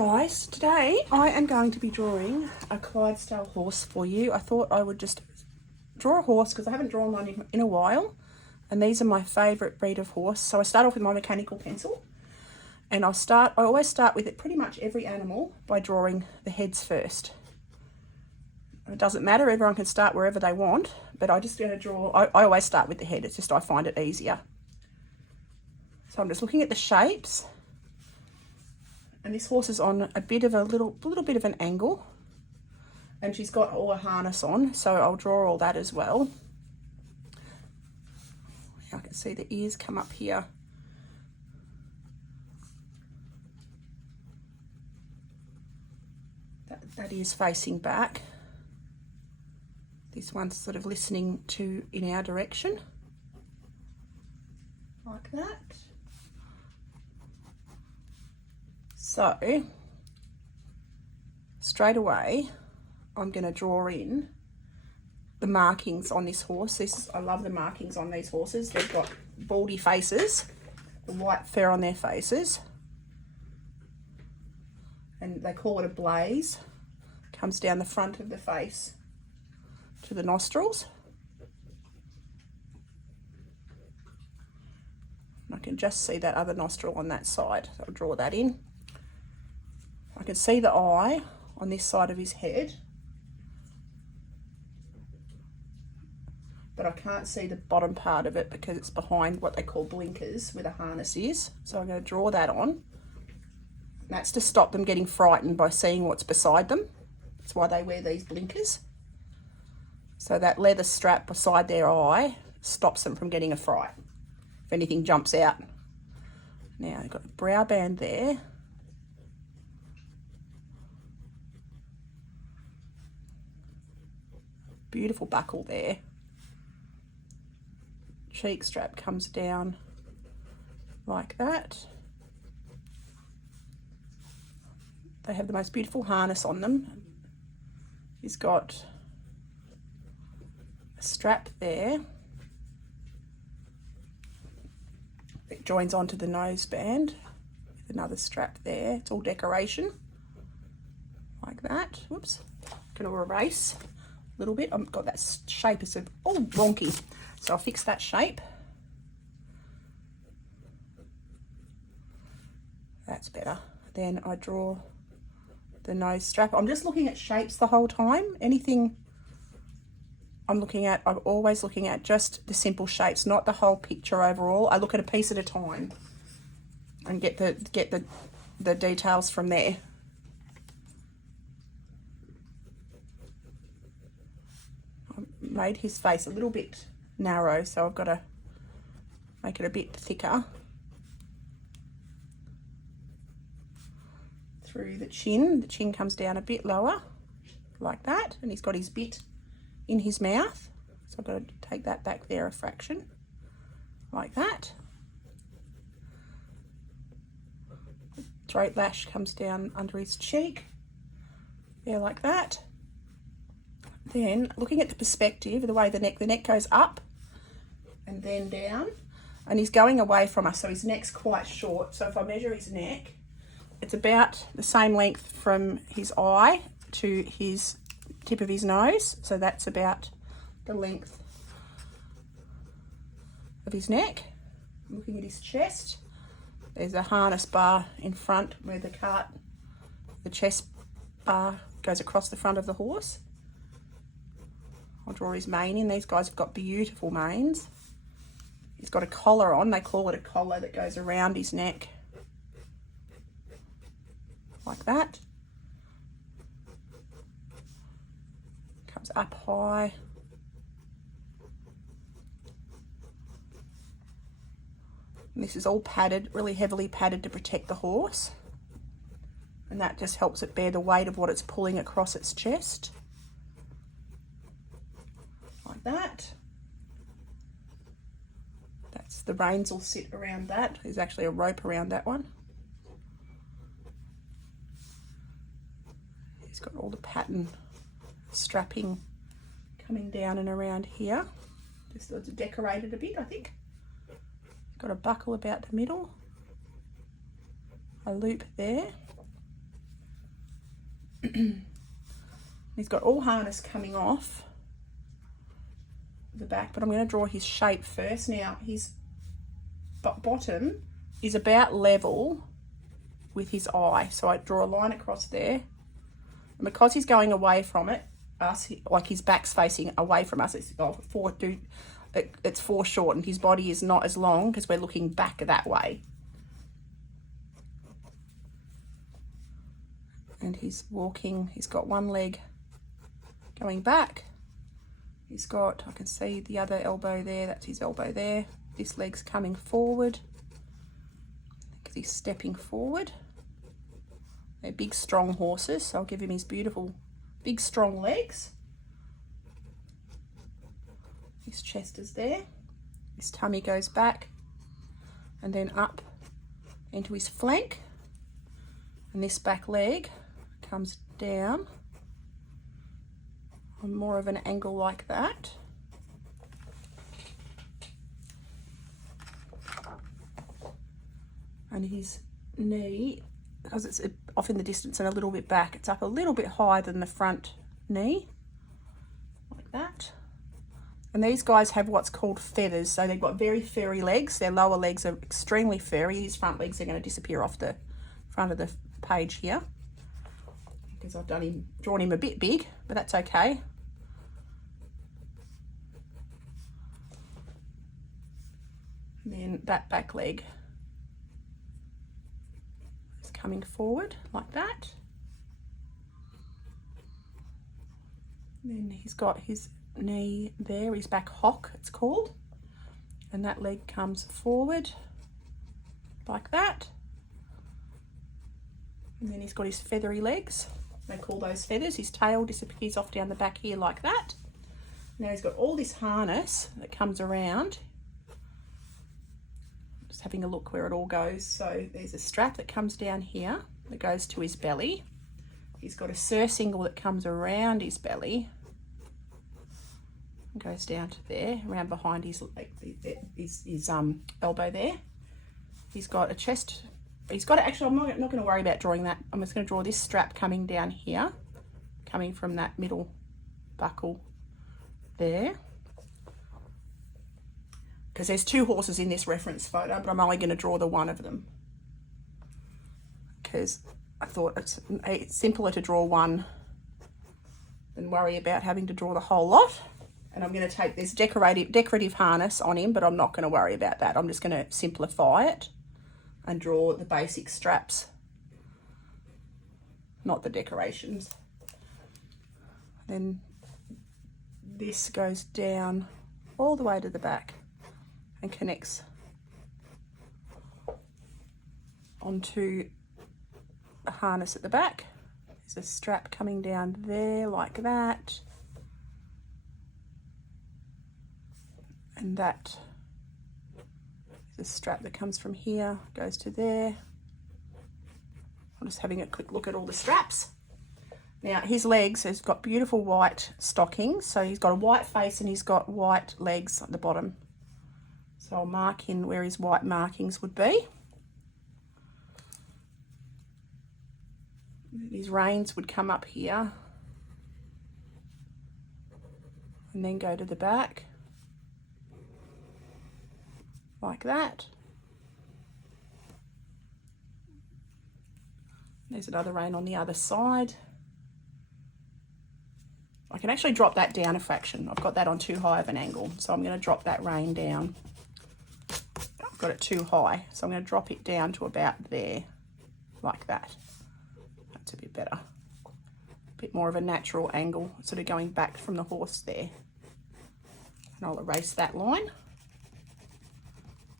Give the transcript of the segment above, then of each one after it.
guys, today I am going to be drawing a Clydesdale horse for you. I thought I would just draw a horse because I haven't drawn one in a while, and these are my favourite breed of horse. So I start off with my mechanical pencil, and I always start with it pretty much every animal by drawing the heads first. It doesn't matter, everyone can start wherever they want, but I'm just going to draw, I always start with the head, it's just I find it easier. So I'm just looking at the shapes. And this horse is on a little bit of an angle, and she's got all her harness on, so I'll draw all that as well. I can see the ears come up here. That is facing back. This one's sort of listening in our direction, like that. So, straight away, I'm going to draw in the markings on this horse. I love the markings on these horses. They've got baldy faces, the white fur on their faces, and they call it a blaze. Comes down the front of the face to the nostrils. And I can just see that other nostril on that side, so I'll draw that in. I can see the eye on this side of his head, but I can't see the bottom part of it because it's behind what they call blinkers where the harness is. So I'm going to draw that on. And that's to stop them getting frightened by seeing what's beside them. That's why they wear these blinkers. So that leather strap beside their eye stops them from getting a fright if anything jumps out. Now I've got a brow band there. Beautiful buckle there. Cheek strap comes down like that. They have the most beautiful harness on them. He's got a strap there. It joins onto the nose band with another strap there. It's all decoration like that. Whoops, going to erase a little bit. I've got that shape is all wonky, so I'll fix that shape. That's better. Then I draw the nose strap. I'm just looking at shapes the whole time. Anything I'm always looking at just the simple shapes, not the whole picture overall. I look at a piece at a time and get the details from there. I made his face a little bit narrow, so I've got to make it a bit thicker through the chin. The chin comes down a bit lower like that, and he's got his bit in his mouth, so I've got to take that back there a fraction like that. Throat lash comes down under his cheek there like that. Then looking at the perspective, the way the neck goes up and then down, and he's going away from us, so his neck's quite short. So if I measure his neck, it's about the same length from his eye to his tip of his nose, so that's about the length of his neck. Looking at his chest, there's a harness bar in front where the chest bar goes across the front of the horse. I'll draw his mane in. These guys have got beautiful manes. He's got a collar on, they call it a collar, that goes around his neck like that. Comes up high. And this is all padded, really heavily padded to protect the horse. And that just helps it bear the weight of what it's pulling across its chest. Like that. The reins will sit around that. There's actually a rope around that one. He's got all the pattern strapping coming down and around here. Just decorated a bit, I think. Got a buckle about the middle. A loop there. He's got all harness coming off the back, but I'm going to draw his shape first. Now his bottom is about level with his eye, so I draw a line across there, and because he's going away from us, like his back's facing away from us, it's foreshortened. His body is not as long because we're looking back that way, and he's walking. He's got one leg going back. He's got, I can see the other elbow there, that's his elbow there. This leg's coming forward because he's stepping forward. They're big, strong horses, so I'll give him his beautiful, big, strong legs. His chest is there. His tummy goes back and then up into his flank. And this back leg comes down on more of an angle like that. And his knee, because it's off in the distance and a little bit back, it's up a little bit higher than the front knee, like that. And these guys have what's called feathers, so they've got very furry legs. Their lower legs are extremely furry. His front legs are going to disappear off the front of the page here, because I've drawn him a bit big, but that's okay. And then that back leg is coming forward like that. And then he's got his knee there, his back hock it's called, and that leg comes forward like that. And then he's got his feathery legs, they call those feathers. His tail disappears off down the back here like that. Now he's got all this harness that comes around. Just having a look where it all goes. So there's a strap that comes down here that goes to his belly. He's got a surcingle that comes around his belly and goes down to there, around behind his elbow there. He's got a chest. He's got, actually, I'm not going to worry about drawing that. I'm just going to draw this strap coming down here, coming from that middle buckle there. Because there's two horses in this reference photo, but I'm only going to draw the one of them. Because I thought it's simpler to draw one than worry about having to draw the whole lot. And I'm going to take this decorative harness on him, but I'm not going to worry about that. I'm just going to simplify it and draw the basic straps, not the decorations. Then this goes down all the way to the back and connects onto a harness at the back. There's a strap coming down there like that, and that is a strap that comes from here, goes to there. I'm just having a quick look at all the straps. Now his legs has got beautiful white stockings, so he's got a white face and he's got white legs at the bottom. So I'll mark in where his white markings would be. His reins would come up here and then go to the back like that. There's another rein on the other side. I can actually drop that down a fraction. I've got that on too high of an angle, so I'm going to drop that rein down. I've got it too high, so I'm going to drop it down to about there, like that. That's a bit better. A bit more of a natural angle, sort of going back from the horse there. And I'll erase that line,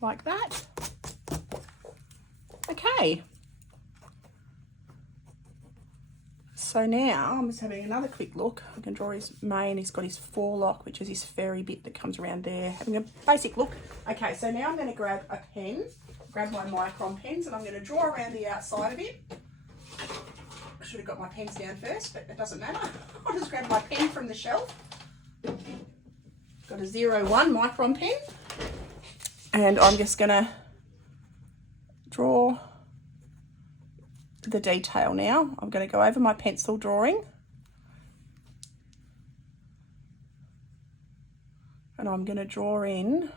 like that. Okay. So now I'm just having another quick look. I can draw his mane. He's got his forelock, which is his furry bit that comes around there. Having a basic look. Okay, so now I'm going to grab a pen, grab my micron pens, and I'm going to draw around the outside of it. I should have got my pens down first, but it doesn't matter. I'll just grab my pen from the shelf. Got a 01 micron pen. And I'm just going to draw the detail now. I'm going to go over my pencil drawing. And I'm going to draw in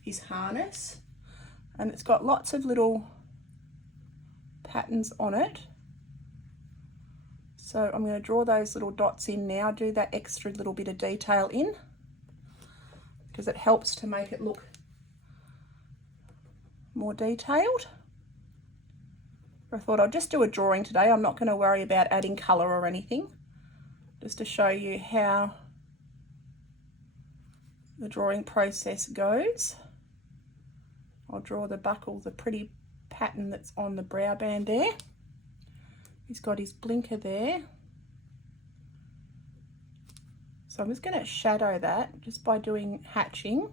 his harness. And it's got lots of little patterns on it. So I'm going to draw those little dots in now, do that extra little bit of detail in, because it helps to make it look more detailed. I thought I'd just do a drawing today. I'm not going to worry about adding colour or anything, just to show you how the drawing process goes. I'll draw the buckle, the pretty pattern that's on the brow band there. He's got his blinker there. So I'm just going to shadow that just by doing hatching,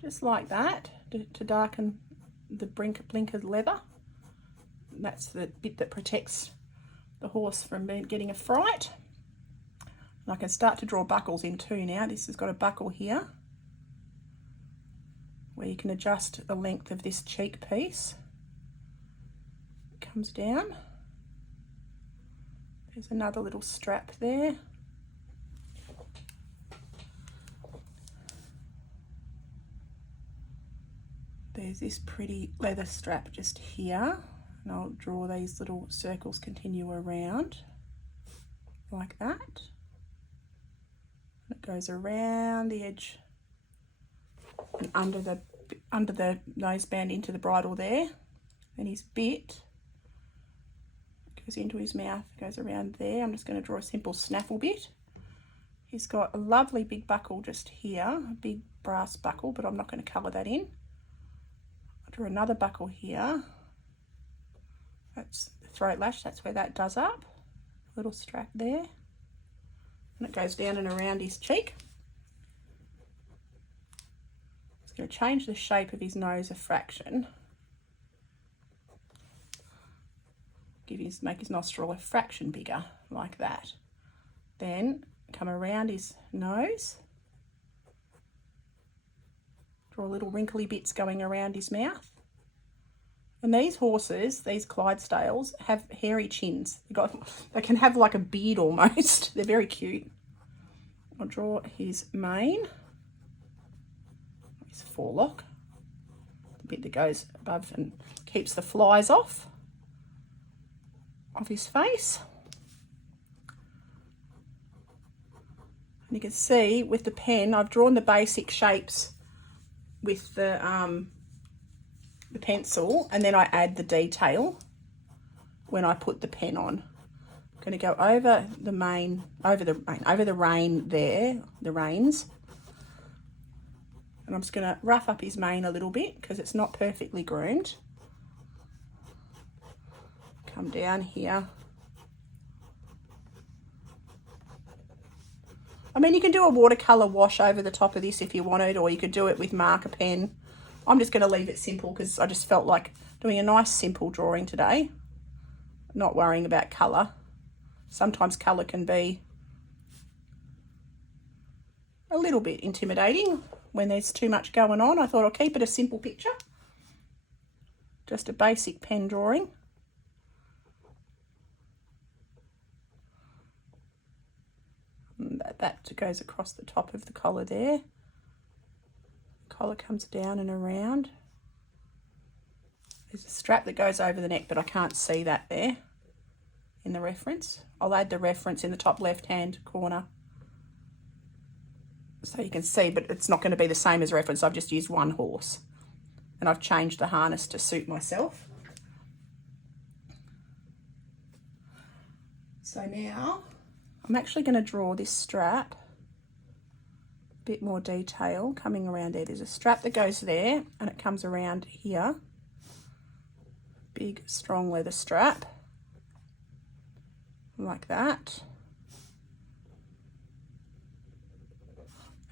just like that, to darken the blinkered leather. That's the bit that protects the horse from getting a fright. And I can start to draw buckles in too now. This has got a buckle here where you can adjust the length of this cheek piece. It comes down. There's another little strap there. There's this pretty leather strap just here, and I'll draw these little circles continue around like that. And it goes around the edge and under the noseband into the bridle there. And his bit goes into his mouth, goes around there. I'm just going to draw a simple snaffle bit. He's got a lovely big buckle just here, a big brass buckle, but I'm not going to colour that in. I'll draw another buckle here. That's the throat lash, that's where that does up. A little strap there. And it goes down and around his cheek. It's going to change the shape of his nose a fraction. Make his nostril a fraction bigger, like that. Then come around his nose. Draw little wrinkly bits going around his mouth. And these horses, these Clydesdales, have hairy chins. They can have like a beard almost. They're very cute. I'll draw his mane, his forelock, the bit that goes above and keeps the flies off of his face. And you can see with the pen, I've drawn the basic shapes with the pencil, and then I add the detail when I put the pen on. I'm going to go over the mane, over the rein there, the reins. And I'm just going to rough up his mane a little bit because it's not perfectly groomed. Come down here. I mean, you can do a watercolour wash over the top of this if you wanted, or you could do it with marker pen. I'm just going to leave it simple because I just felt like doing a nice simple drawing today, not worrying about colour. Sometimes colour can be a little bit intimidating when there's too much going on. I thought I'll keep it a simple picture, just a basic pen drawing. And that goes across the top of the collar there. Collar comes down and around. There's a strap that goes over the neck, but I can't see that there in the reference. I'll add the reference in the top left hand corner so you can see, but it's not going to be the same as reference. I've just used one horse and I've changed the harness to suit myself. So now I'm actually going to draw this strap, a bit more detail coming around there. There's a strap that goes there and it comes around here. Big strong leather strap like that,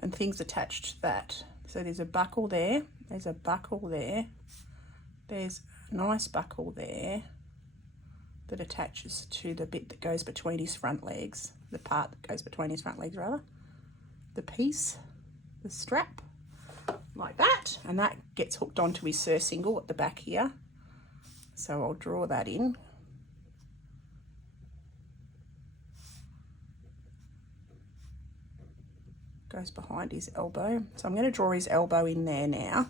and things attached to that. So there's a buckle there, there's a buckle there, there's a nice buckle there that attaches to the bit that goes between his front legs, the part that goes between his front legs rather, the piece, the strap, like that, and that gets hooked onto his surcingle at the back here. So I'll draw that in. Goes behind his elbow. So I'm going to draw his elbow in there now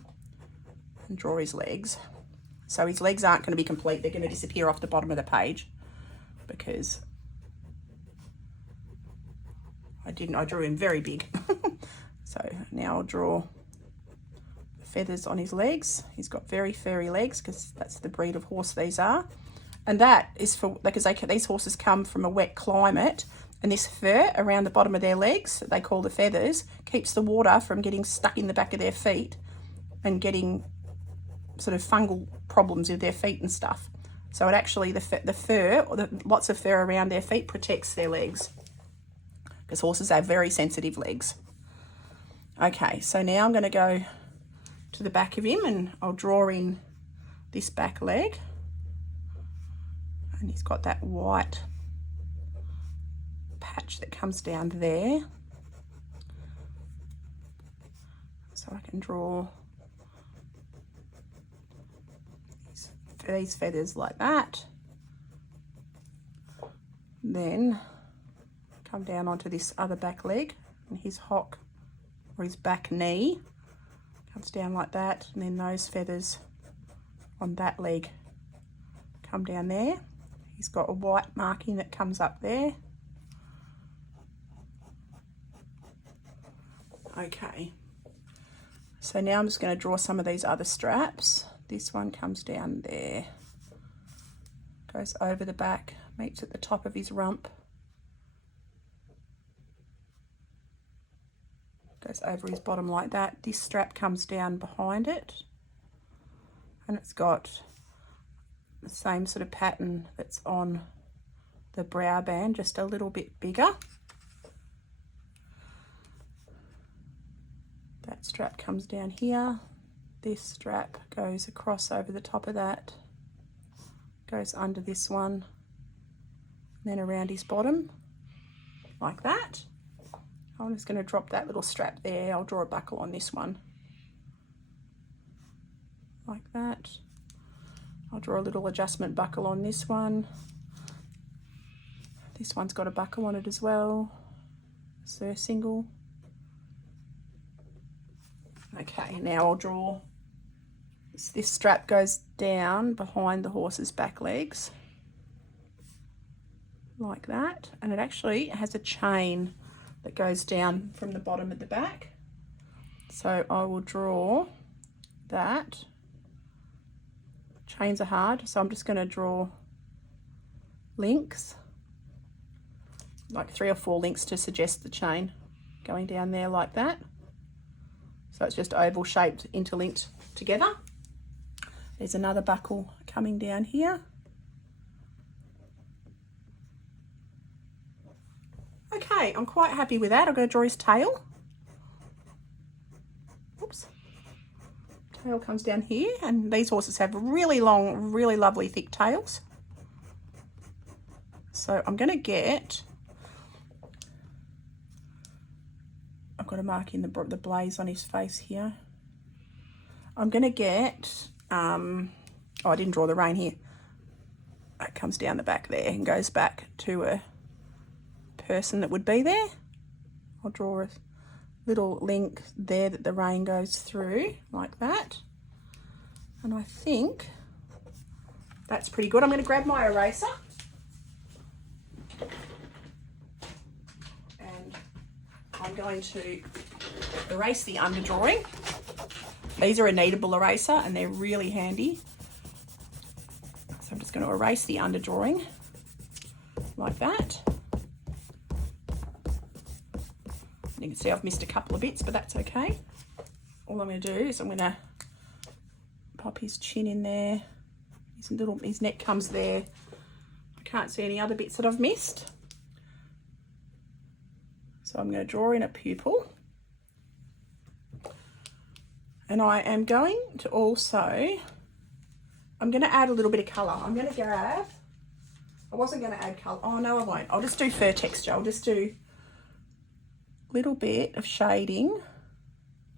and draw his legs. So his legs aren't going to be complete. They're going to disappear off the bottom of the page because I drew him very big. So now I'll draw the feathers on his legs. He's got very furry legs because that's the breed of horse these are. And that is for, because these horses come from a wet climate, and this fur around the bottom of their legs, that they call the feathers, keeps the water from getting stuck in the back of their feet and getting sort of fungal problems with their feet and stuff. So it actually, the fur, or lots of fur around their feet protects their legs, because horses have very sensitive legs. Okay, so now I'm going to go to the back of him and I'll draw in this back leg. And he's got that white patch that comes down there. So I can draw these feathers like that. Then come down onto this other back leg, and his hock, or his back knee, comes down like that, and then those feathers on that leg come down there. He's got a white marking that comes up there. Okay, so now I'm just going to draw some of these other straps. This one comes down there, goes over the back, meets at the top of his rump, goes over his bottom like that. This strap comes down behind it, and it's got the same sort of pattern that's on the brow band, just a little bit bigger. That strap comes down here. This strap goes across over the top of that, goes under this one, and then around his bottom, like that. I'm just going to drop that little strap there. I'll draw a buckle on this one, like that. I'll draw a little adjustment buckle on this one. This one's got a buckle on it as well, surcingle. Okay, now I'll draw, this strap goes down behind the horse's back legs, like that, and it actually has a chain that goes down from the bottom at the back. So I will draw that. Chains are hard, so I'm just going to draw links, like 3 or 4 links to suggest the chain going down there like that. So it's just oval shaped, interlinked together. There's another buckle coming down here. Okay, I'm quite happy with that. I'm going to draw his tail. Oops. Tail comes down here, and these horses have really long, really lovely thick tails. So I'm going to get, I've got a mark in the blaze on his face here. I'm going to get, oh, I didn't draw the rein here. It comes down the back there and goes back to a person that would be there. I'll draw a little link there that the rein goes through, like that. And I think that's pretty good. I'm going to grab my eraser. And I'm going to erase the underdrawing. These are a kneadable eraser and they're really handy. So I'm just going to erase the underdrawing like that. You can see I've missed a couple of bits, but that's okay. All I'm going to do is I'm going to pop his chin in there. His neck comes there. I can't see any other bits that I've missed. So I'm going to draw in a pupil. And I am going to also, I'm going to add a little bit of colour. I'm going to grab, I wasn't going to add colour. Oh, no, I won't. I'll just do fur texture. I'll just do a little bit of shading.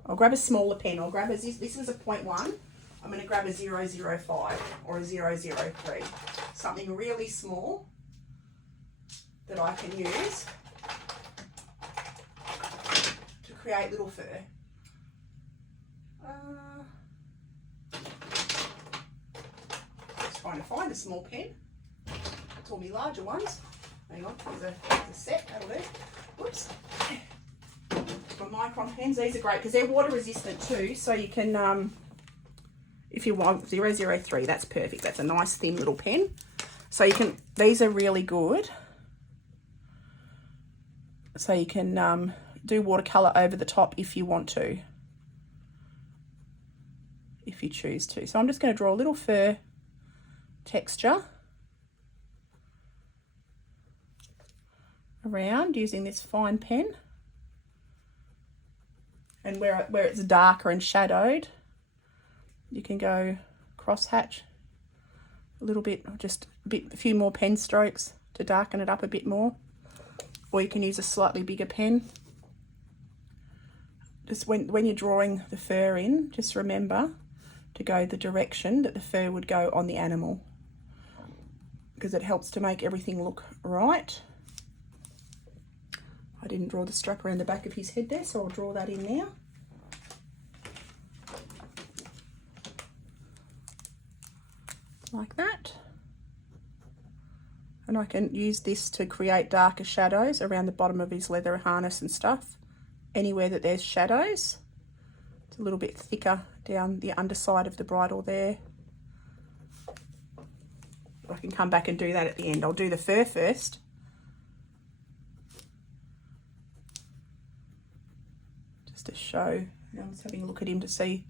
I'll grab a smaller pen. I'll grab this is a 0.1. I'm going to grab a 005 or a 003, something really small that I can use to create little fur. Just trying to find a small pen. It's all my larger ones. Hang on, there's a set, that'll do. Whoops. My micron pens, these are great because they're water resistant too, so you can, if you want 003, that's perfect. That's a nice thin little pen. So you can, these are really good. So you can do watercolour over the top if you want to, if you choose to. So I'm just going to draw a little fur texture around using this fine pen. And where it's darker and shadowed, you can go crosshatch a little bit, or just a few more pen strokes to darken it up a bit more. Or you can use a slightly bigger pen. Just when you're drawing the fur in, just remember to go the direction that the fur would go on the animal, because it helps to make everything look right. I didn't draw the strap around the back of his head there, so I'll draw that in now. Like that. And I can use this to create darker shadows around the bottom of his leather harness and stuff. Anywhere that there's shadows. It's a little bit thicker down the underside of the bridle there. I can come back and do that at the end. I'll do the fur first. Just to show, I was having a look at him to see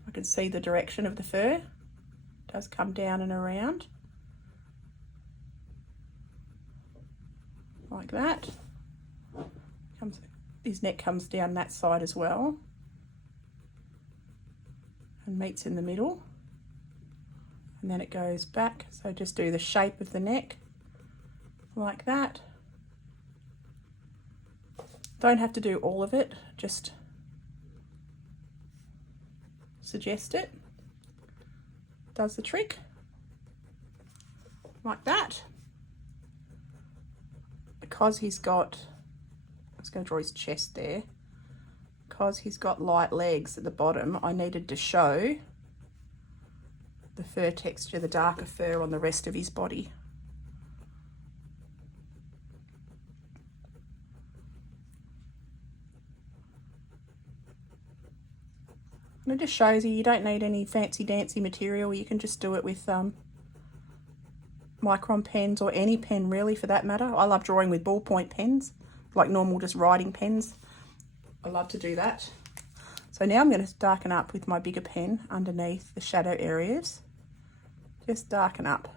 if I can see the direction of the fur. It does come down and around. Like that. His neck comes down that side as well and meets in the middle, and then it goes back. So just do the shape of the neck like that. Don't have to do all of it, just suggest it. Does the trick like that. Because he's got, I was going to draw his chest there, because he's got light legs at the bottom, I needed to show the fur texture, the darker fur on the rest of his body. And it just shows you don't need any fancy dancy material. You can just do it with micron pens, or any pen really for that matter. I love drawing with ballpoint pens, like normal just writing pens. I love to do that. So now I'm going to darken up with my bigger pen underneath the shadow areas. Just darken up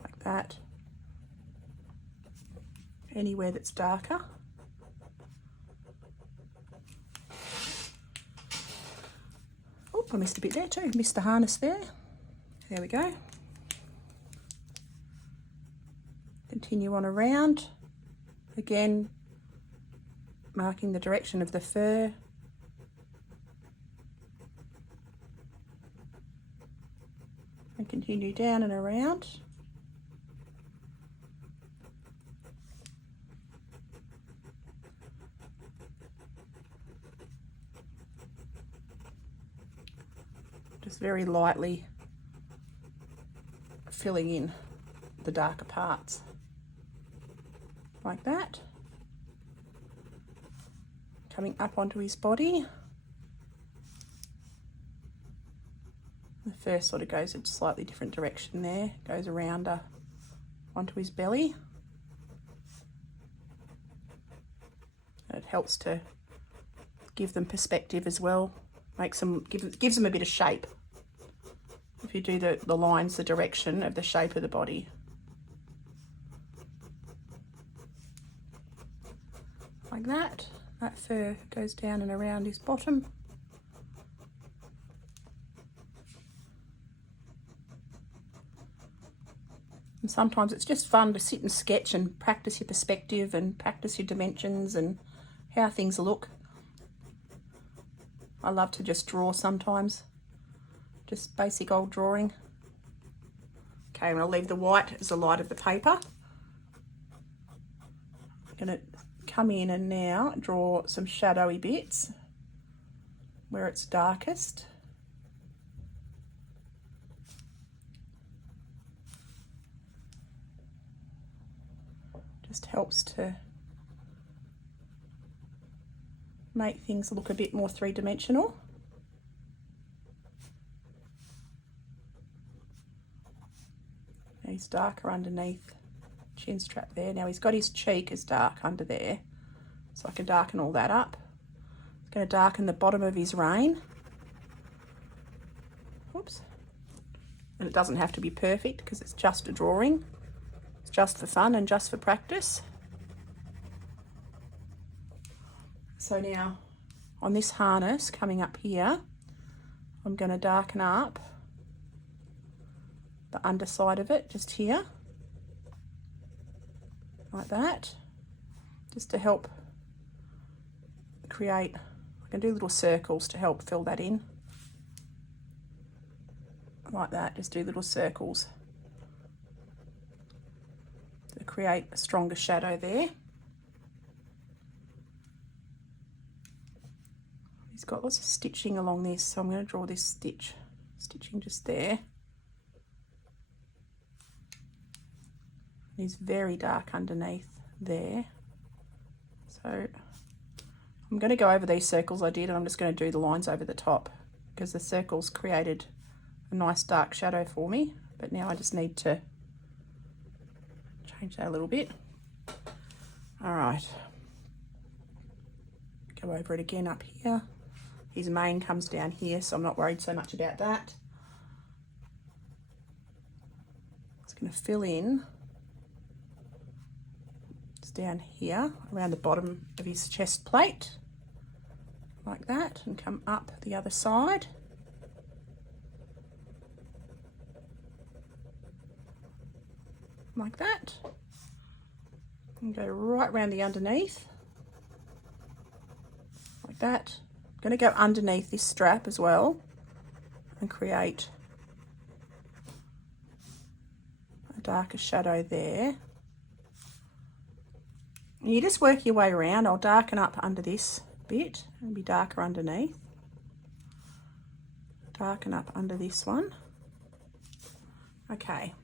like that. Anywhere that's darker. Oh, I missed a bit there too. Missed the harness there. There we go. Continue on around. Again, marking the direction of the fur. And continue down and around. Just very lightly filling in the darker parts like that. Coming up onto his body. The fur sort of goes in a slightly different direction there, goes around onto his belly. It helps to give them perspective as well, makes them, gives them a bit of shape. If you do the lines, the direction of the shape of the body. Like that. That fur goes down and around his bottom. And sometimes it's just fun to sit and sketch and practice your perspective and practice your dimensions and how things look. I love to just draw sometimes. Just basic old drawing. Okay, I'm going to leave the white as the light of the paper. I'm going to come in and now draw some shadowy bits where it's darkest. Just helps to make things look a bit more three-dimensional. He's darker underneath chin strap there. Now he's got his cheek as dark under there, so I can darken all that up. I'm going to darken the bottom of his rein. Oops. And it doesn't have to be perfect because it's just a drawing. It's just for fun and just for practice. So now on this harness coming up here, I'm going to darken up the underside of it, just here, like that, just to help create, I can do little circles to help fill that in, like that, just do little circles to create a stronger shadow there. He's got lots of stitching along this, so I'm going to draw this stitching just there. He's very dark underneath there. So I'm going to go over these circles I did, and I'm just going to do the lines over the top because the circles created a nice dark shadow for me. But now I just need to change that a little bit. All right. Go over it again up here. His mane comes down here, so I'm not worried so much about that. Just going to fill in down here around the bottom of his chest plate, like that, and come up the other side. Like that. And go right around the underneath. Like that. I'm going to go underneath this strap as well and create a darker shadow there. And you just work your way around. I'll darken up under this bit and be darker underneath. Darken up under this one. Okay,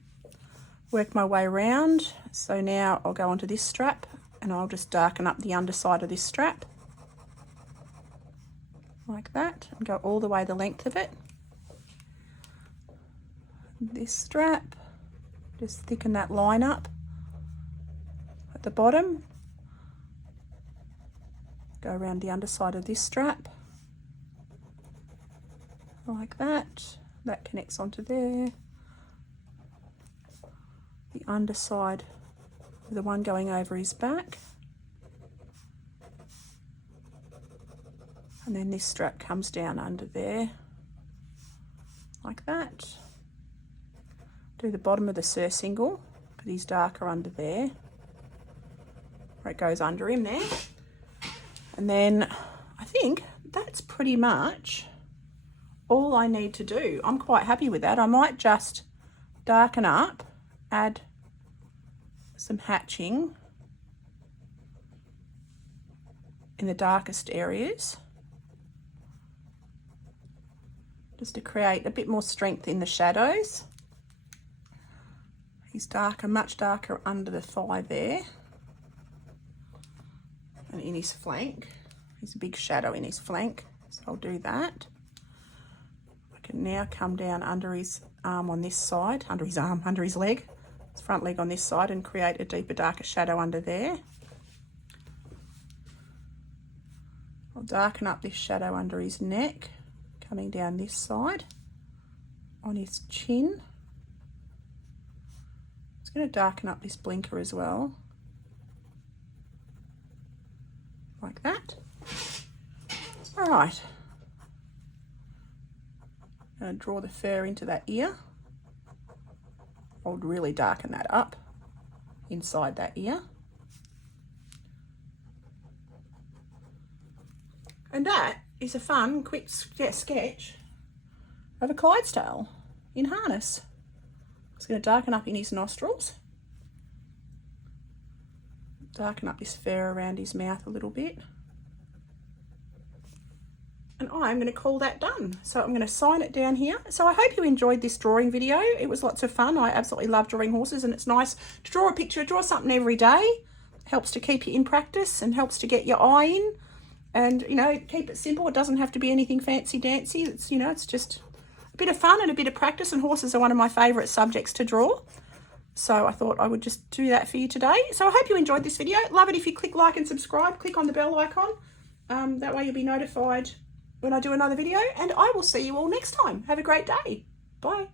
work my way around. So now I'll go onto this strap and I'll just darken up the underside of this strap. Like that, and go all the way the length of it. This strap, just thicken that line up at the bottom. Go around the underside of this strap, like that. That connects onto there. The underside of the one going over his back. And then this strap comes down under there, like that. Do the bottom of the surcingle, but he's darker under there, where it goes under him there. And then I think that's pretty much all I need to do. I'm quite happy with that. I might just darken up, add some hatching in the darkest areas, just to create a bit more strength in the shadows. He's darker, much darker under the thigh there. And in his flank. There's a big shadow in his flank, so I'll do that. I can now come down under his arm on this side, under his leg, his front leg on this side, and create a deeper, darker shadow under there. I'll darken up this shadow under his neck, coming down this side, on his chin. It's going to darken up this blinker as well. Like that. All right. I'm going to draw the fur into that ear. I'll really darken that up inside that ear. And that is a fun, quick sketch of a Clydesdale in harness. It's going to darken up in his nostrils. Darken up this fur around his mouth a little bit. And I'm going to call that done. So I'm going to sign it down here. So I hope you enjoyed this drawing video. It was lots of fun. I absolutely love drawing horses, and it's nice to draw a picture, draw something every day. Helps to keep you in practice and helps to get your eye in. And, you know, keep it simple. It doesn't have to be anything fancy dancy. It's, you know, it's just a bit of fun and a bit of practice, and horses are one of my favourite subjects to draw. So I thought I would just do that for you today. So I hope you enjoyed this video. Love it if you click like and subscribe. Click on the bell icon. That way you'll be notified when I do another video, and I will see you all next time. Have a great day. Bye.